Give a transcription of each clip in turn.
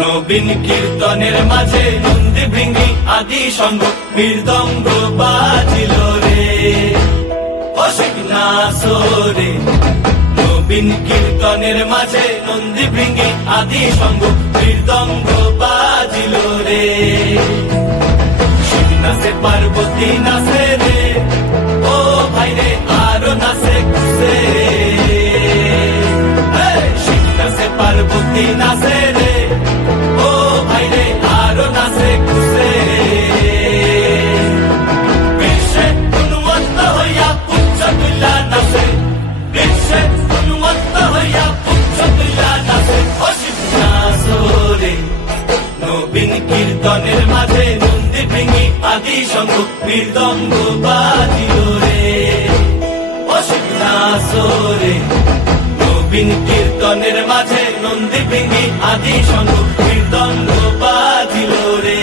নবীন কীর্তনের মাঝে নন্দী ভৃঙ্গি আদি সঙ্গ মৃদঙ্গ বাজিল রে অশিক নাসরে। নবীন কীর্তনের মাঝে নন্দী ভৃঙ্গি আদি সঙ্গ মৃদঙ্গ বাজিল রে। শিব নাচে পার্বতী নাচে রে ও ভাই রে আরো নাচে খুশে। শিব নাচে পার্বতী নাচে রে ও ভাই রে আরো নাচে খুশে। বিশ্বে উন্মত্ত হইয়া পুচ্ছ তুল্লা নাচে, বিশ্বে উন্মত্ত হইয়া পুচ্ছ তুল্লা নাচে অশিব নাচরে। নবীন কীর্তনের মাঝে নন্দী ভৃঙ্গি আদি সঙ্গ মৃদঙ্গ বাজিল রে অশিব নাচরে। নবীন কীর্তনের মাঝে নন্দী ভৃঙ্গি আদি সঙ্গ মৃদঙ্গ বাজিল রে।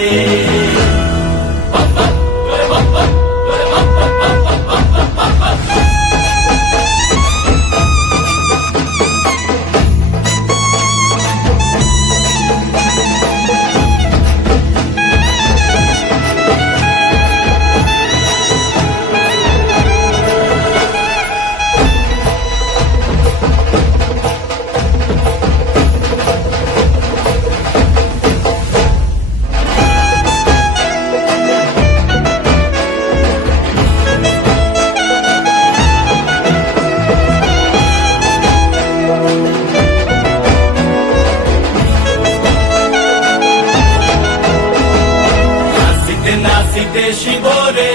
নাচিতে শিব রে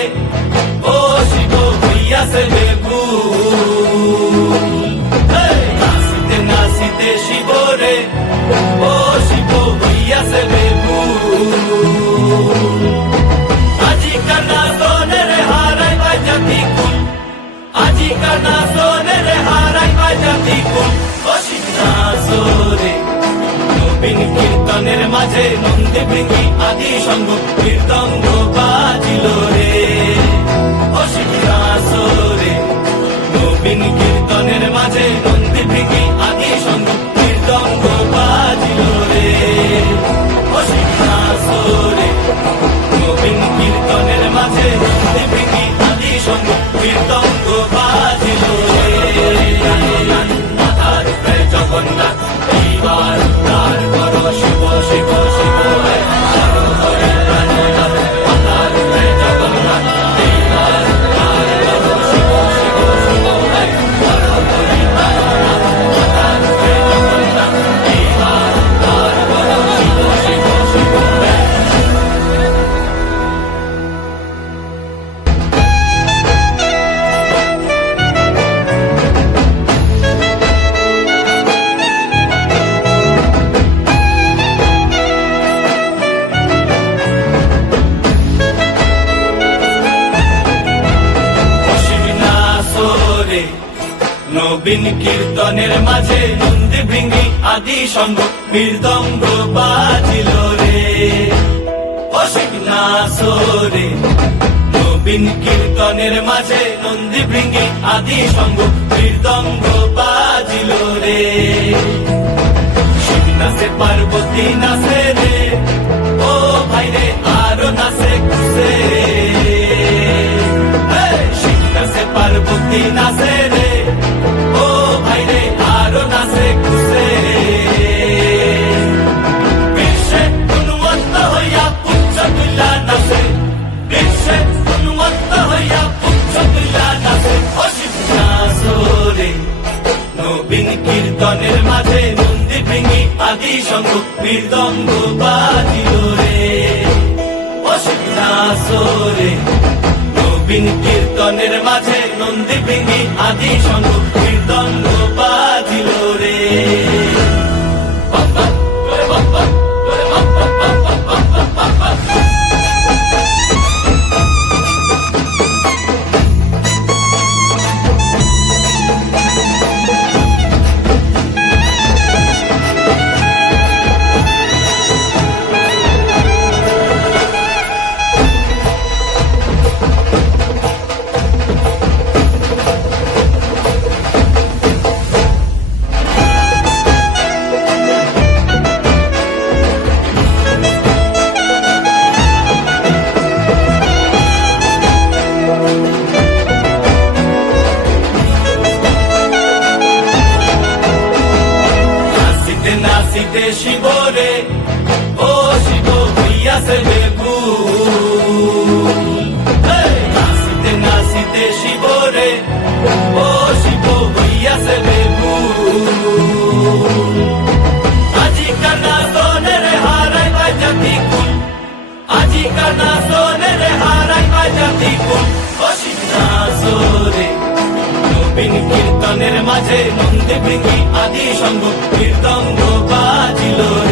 ও শিব হইয়াছে বেভুল। নাচিতে নাচিতে শিব রে ও শিব হইয়াছে বেভুল। আজিকার নাচনের হারাই বাজাতি কুল, আজিকার নাচনের হারাই বাজাতি কুল অশিব নাচরে। নবীন কীর্তনের মাঝে নন্দী ভৃঙ্গি আদি সঙ্গ মৃদঙ্গ বাজিল রে অশিব নাচরে। নবীন কীর্তনের মাঝে নন্দী ভৃঙ্গি আদি সঙ্গ মৃদঙ্গ বাজিল রে অশিব নাচরে। নবীন কীর্তনের মাঝে নন্দী ভৃঙ্গি আদি সঙ্গ মৃদঙ্গ বাজিল রে। মাথার উপরে জগন্নাথ এইবার উদ্ধার করো শিব শিব শিব হরে হরে প্রাণনাথ। মাথার উপরে জগন্নাথ এইবার উদ্ধার করো শিব শিব শিব হরে হরে প্রাণনাথ। মাথার উপরে জগন্নাথ এইবার উদ্ধার করো শিব শিব শিব হরে। নবীন কীর্তনের মাঝে নন্দী ভৃঙ্গি আদি সঙ্গ মৃদঙ্গ বাজিল রে অশিব নাচরে। নবীন কীর্তনের মাঝে নন্দী ভৃঙ্গি আদি সঙ্গ মৃদঙ্গ বাজিল রে। শিব নাচে পার্বতী নাচে রে ও ভাই রে আরো নাচে খুশে। শিব নাচে পার্বতী নাচে রে ও ভাই রে আরো নাচে খুশে। বিশ্বে উন্মত্ত হইয়া পুচ্ছ তুল্লা নাচে, বিশ্বে উন্মত্ত হইয়া পুচ্ছ তুল্লা নাচে অশিব নাচরে। নবীন কীর্তনের মাঝে নন্দী ভৃঙ্গি আদি সঙ্গ মৃদঙ্গ বাজিল রে অশিব নাচরে। নবীন কীর্তনের মাঝে নন্দী ভৃঙ্গি আদি সঙ্গ মৃদঙ্গ বাজিল রে। হইয়াছে বেকুল। নাচিতে নাচিতে শিবরে, ও শিব হইয়াছে বেকুল। আজিকার নাচনের হারাইবা জাতি কুল, আজিকার নাচনের হারাইবা জাতি কুল। ও শিব নাচরে, নবীন কীর্তনের মাঝে নন্দী ভৃঙ্গি আদি সঙ্গ মৃদঙ্গ বাজিল রে।